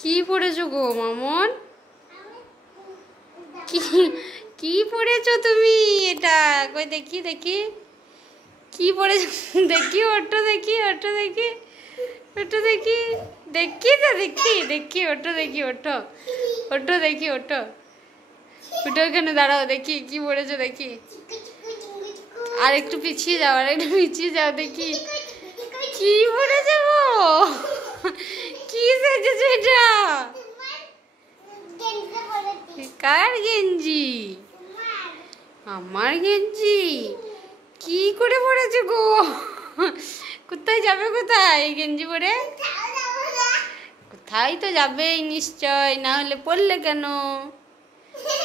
কি পড়েছো গো মামন? কি কি পড়েছো তুমি? এটা কই দেখি দেখি কি পড়েছো দেখি, ওটা দেখি, ওটা দেখি, ওটা দেখি, দেখি তো দেখি দেখি, ওটা দেখি, ওটো ওটো দেখি, ওটো ওটো ওখানে দাঁড়াও, দেখি কি পড়েছো দেখি। আর একটু পিছিয়ে যাও, আর একটু পিছিয়ে যাও, দেখি কি পড়েছো গো? কি সেজেছো এটা? কার গেঞ্জি? আমার গেঞ্জি? কি করে পড়েছে গো? কোথায় যাবে, কোথায় এই গেঞ্জি পরে? কোথায় তো যাবেই নিশ্চয়, না হলে পড়লে কেন?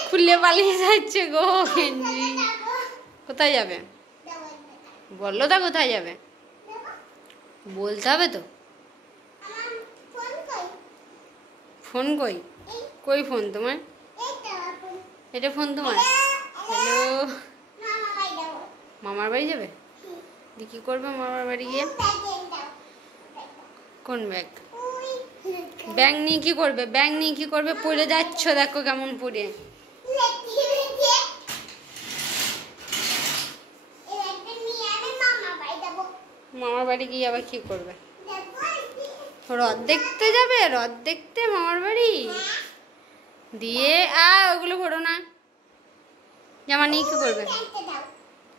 খুলে পালিয়ে যাচ্ছে গো গেঞ্জি। কোথায় যাবে বললো? তা কোথায় যাবে বলতে হবে তো। ফোন কই? কই ফোন তোমার? এটা ফোন তোমার? হ্যালো, মামার বাড়ি যাবে? কি করবে মামার বাড়ি গিয়ে? কোন ব্যাগ? ব্যাগ নিয়ে কি করবে? ব্যাগ নিয়ে কি করবে? পড়ে যাচ্ছ, দেখো কেমন পড়ে। মামার বাড়ি গিয়ে আবার কি করবে? রথ দেখতে যাবে? রথ দেখতে মামার বাড়ি দিয়ে ওগুলো ভরো না। জামা নিয়ে কি করবে?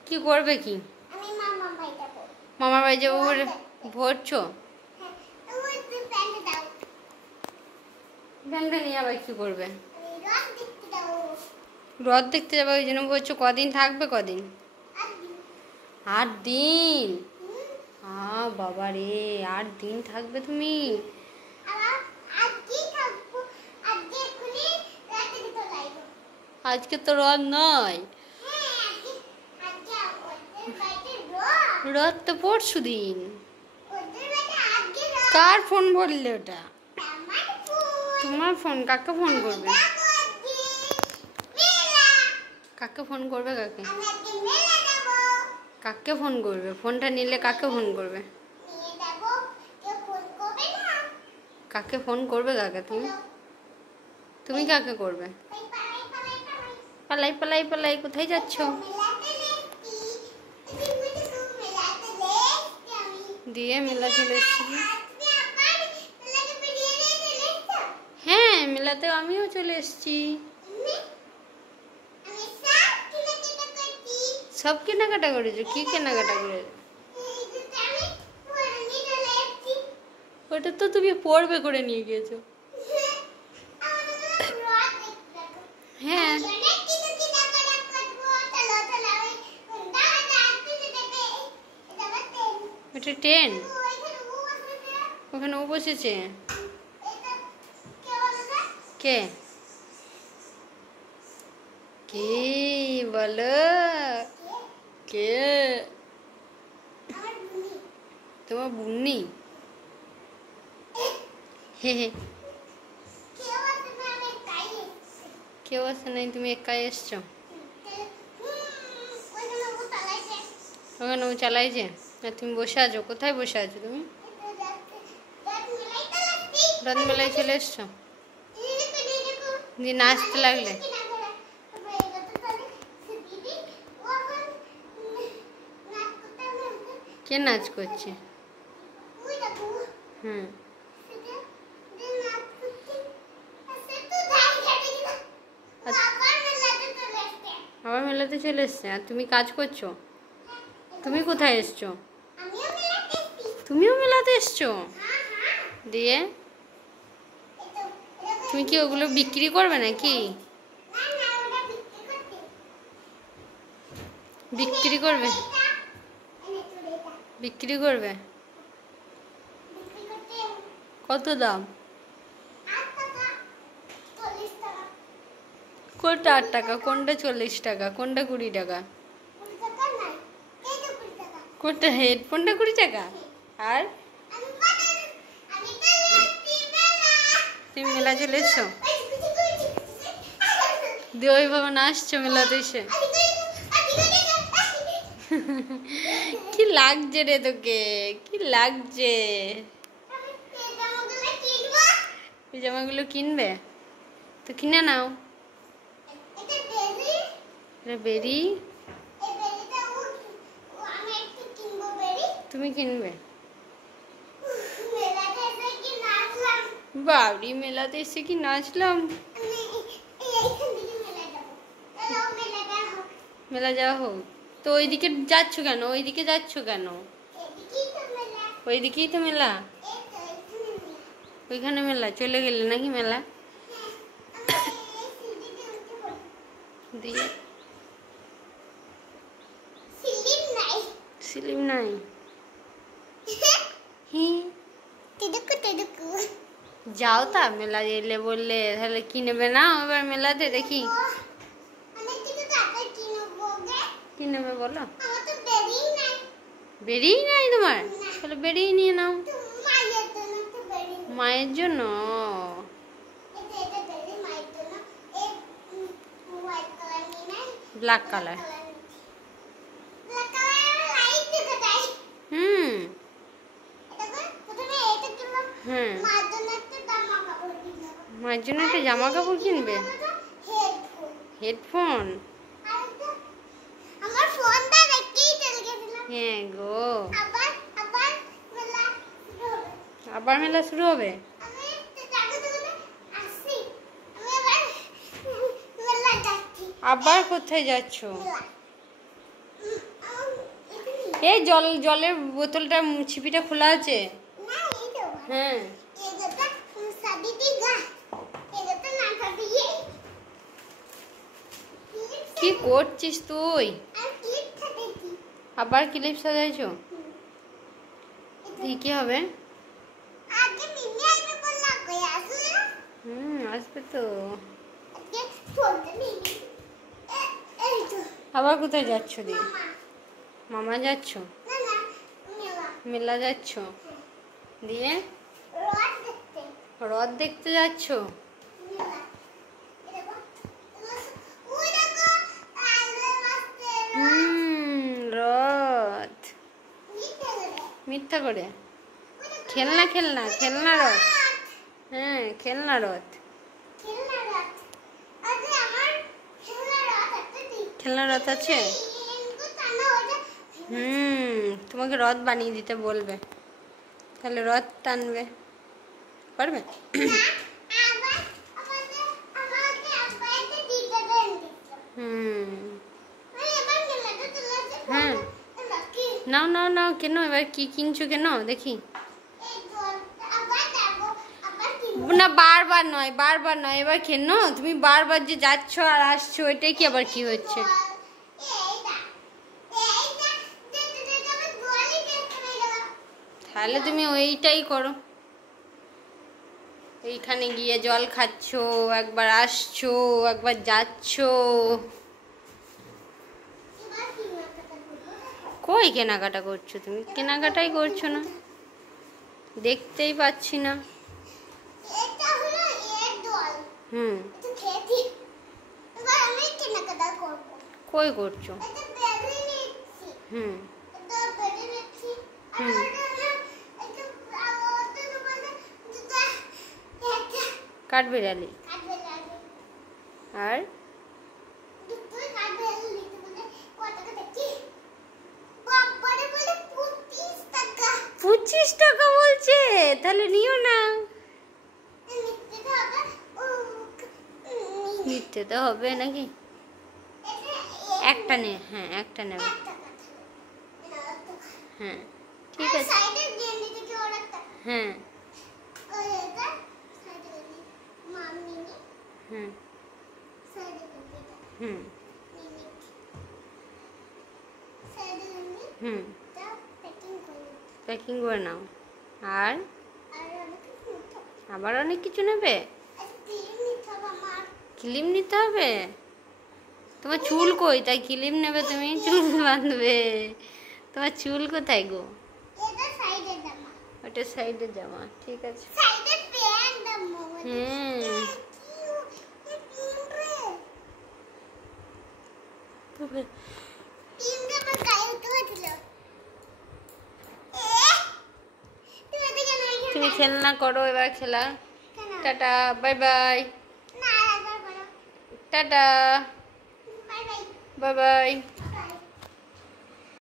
কি করবে কি? মামার বাড়ি যাবো ভরছো? ব্যাংকটা নিয়ে আবার কি করবে? রথ দেখতে যাবে ওই জন্য বলছো। কদিন থাকবে? কদিন? 8 দিন? বাবা রে, 8 দিন থাকবে তুমি? আজকে তো রথ নয়, রথ তো পরশু দিন। কার ফোন বললে ওটা? তোমার ফোন। কাকে ফোন করবে? কাকে ফোন করবে? কাকে কাকে ফোন করবে? ফোনটা নিলে কাকে ফোন করবে? কাকে ফোন করবে? কাকে? তুমি তুমি কাকে করবে? পালাই পালাই পালাই, কোথায় যাচ্ছ? দিয়ে মেলা চলে এসেছি। হ্যাঁ, মেলাতে আমিও চলে এসেছি। সব কেনাকাটা করেছো? কি কেনাকাটা করেছো? ওটা তো তুমি পড়বে করে নিয়ে গিয়েছো। হ্যাঁ, এটা ট্রেন। ওখানে ও বসেছে। কে কে বলো? কে? তোমার বুন্নি? হে হে, কেউ আসে নাই, তুমি একাই এসছো। ওখানে ও চালাইছে আর তুমি বসে আছো। কোথায় বসে আছো তুমি? রথ মেলায় চলে এসছো, দিয়ে নাচতে লাগলে। কে নাচ করছে? হুম, আবার মেলাতে চলে এসছে আর তুমি কাজ করছো। তুমি কোথায় এসছো? তুমিও মেলাতে এসছো? দিয়ে তুমি কি ওগুলো বিক্রি করবে নাকি? বিক্রি করবে? বিক্রি করবে? কত দাম? কোনটা 8 টাকা, কোনটা 40 টাকা, কোনটা 20 টাকা? কোনটা? হেডফোনটা 20 টাকা। আর তুমি মেলা চলে এসছো দিয়ে ওইভাবে নাচছো মেলাতে এসে। কি লাগছে রে তোকে? কি লাগছে? এই জামাগুলো কিনবে তো কিনে নাও। এটা বেরি, তুমি কিনবে? বাবরি মেলাতে এসে কি নাচলাম। মেলা যাওয়া হোক তো ওইদিকে যাচ্ছ কেন? ওইদিকে যাচ্ছ কেন? ওইদিকেই তো মেলা। ওইখানে মেলা, চলে গেলে নাকি মেলা? দিয়ে স্লিম নাই। যাও তা মেলা এলে বললে তাহলে কিনবে না এবার মেলাতে? দেখি কি নেবে বলো। বেরিয়ে নাই তোমার? তাহলে বেরিয়ে নিয়ে নাও। মায়ের জন্য? Black colour. হ্যাঁ, মায়ের জন্য একটা জামা কাপড় কিনবে। হেডফোন? হ্যাঁ গো, আবার মেলা শুরু হবে। আবার কোথায় যাচ্ছ? এই জলের বোতলটা ছিপিটা খোলা আছে। হ্যাঁ, কি করছিস তুই? আবার ক্লিপ সাজাইছো? কি হবে? আসবে তো। আবার কোথায় যাচ্ছ? দিয়ে মামা যাচ্ছ? মেলা যাচ্ছ? দিয়ে হ্রদ দেখতে যাচ্ছ? হ্রদ মিথ্যা করে? খেলনা খেলনা খেলনা রথ। হ্যাঁ, খেলনা রথ। খেলনা রথ আছে? তোমাকে রথ বানিয়ে দিতে বলবে, তাহলে রথ টানবে। পারবে? হ্যাঁ, নাও নাও নাও। কেন এবার কি কিনছো কেন দেখি? না, বারবার নয়, বারবার নয়। এবার কেন তুমি বারবার যে যাচ্ছ আর আসছো, এটাই কি আবার কি হচ্ছে? তাহলে তুমি ওইটাই করো। এইখানে গিয়ে জল খাচ্ছ, একবার আসছো, একবার যাচ্ছো। কই কেনাকাটা করছো তুমি? কেনাকাটাই করছো না, দেখতেই পাচ্ছি না। কই করছো? কাঠবিড়ালি আর 25 টাকা বলছে, তাহলে নিও না। নিতে তো হবে নাকি? একটা নে। হ্যাঁ, একটা নেবে। হ্যাঁ, ঠিক আছে। হ্যাঁ হুম হুম হুম প্যাকিং করে নাও। আর আবার অনেক কিছু নেবে? ক্লিপ নিতে হবে? তোমার চুল কই, তাই ক্লিপ নেবে তুমি? চুল বাঁধবে? তোমার চুল কোথায় গো? ওটা সাইডে জামা, ঠিক আছে। তুমি খেলনা করো এবার, খেলা tata bye bye tata bye bye